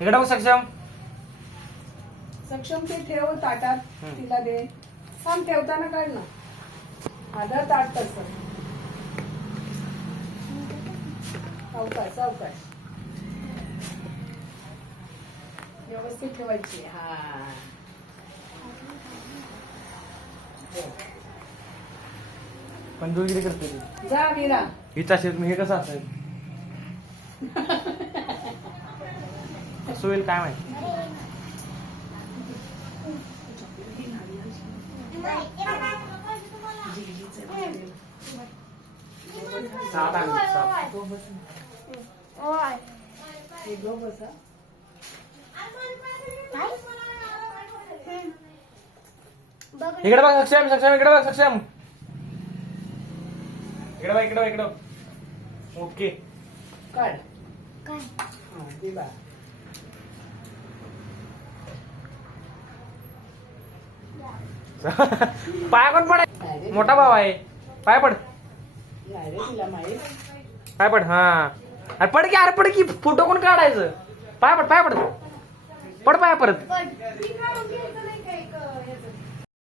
इकडे बघ सक्षम. सक्षम ते ठेव ताटात. तिला दे. थांब ठेवताना काढ ना. आधा ताट तसं. सावकाश सावकाश. व्यवस्थित ठेवायची. हा कंजूसगिरी करते ती. जा मीरा. हिचा शेत मी हे कसं असेल कसं होईल काय माहिती. सात आणली, सात. इकडे बघ सक्षम सक्षम इकडे बघ सक्षम. इकडे बघ इकडे बघ इकडे बघ. ओके काढ. हा दे बा. पाय पण पड. मोठा भाव आहे. पाय पड. रे तिला माहित. पाय पड. हा अरे पड की. अरे पड की. फोटो कोण काढायचं. पाय पड पाय पड. पड पाय परत.